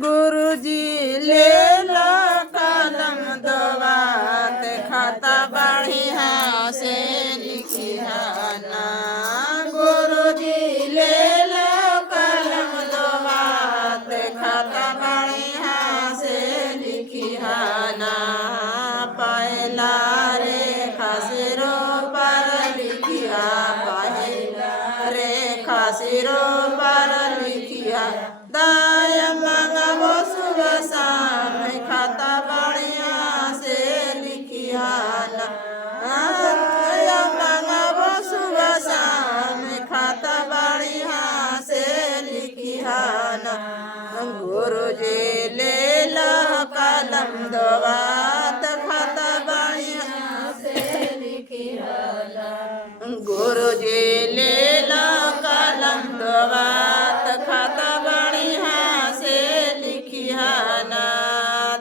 गुरुजी ले लो कलम दवात खाता बढ़िया से लिखियाना। गुरुजी ले लो कलम दवात खाता बढ़िया से लिखियाना। पहला रेखा सिरो पर लिखिया, पहला रेखा सिरो पर लिखिया। दाया मंगबो सुबह शाम खाता बढ़िया से लिखियाना। दाया मंगबो सुबह शाम खाता बढ़िया से लिखियाना। गुरुजी ले लो कलम दवात खाता बढ़िया से लिखियाना। गुरुजी ले लो कलम दवात खाता बढ़िया से लिखियाना।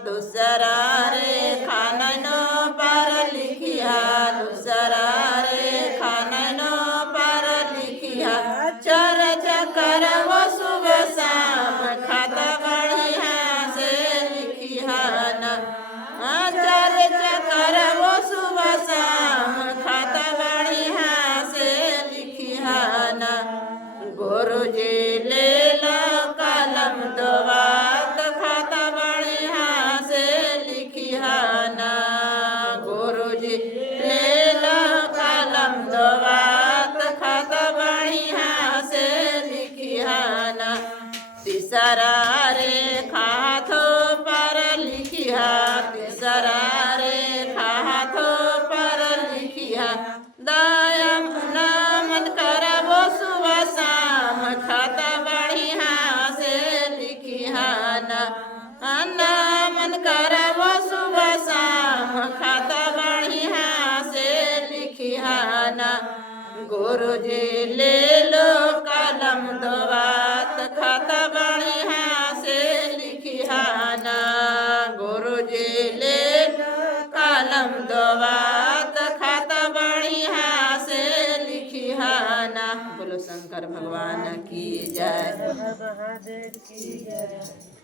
दूसरा रेखा नैनो पर लिखिया, दूसरा रेखा नैनो पर लिखिया। चार चक्कर वो सुबह शाम खाता बढ़िया से लिखियाना। चार चक्कर वो सुबह शाम खाता बढ़िया से लिखियाना। गुरुजी ले लो कलम दवात खाता बढ़िया से लिखियाना। गुरुजी ले लो कलम दवात खाता बढ़िया से लिखियाना। तीसरा रेखा हाथों पर लिखिया, तीसरा रेखा हाथों पर लिखिया। दाया नमन करबो सुबह शाम खाता बढ़िया से लिखियाना। नमन करबो सुबह शाम खाता बढ़िया से लिखियाना। गुरुजी ले लो कलम दवात खाता बढ़िया से लिखियाना। गुरुजी ले लो कलम दवात खाता बढ़िया से लिखियाना। बोलो शंकर भगवान की जय। महादेव की जय।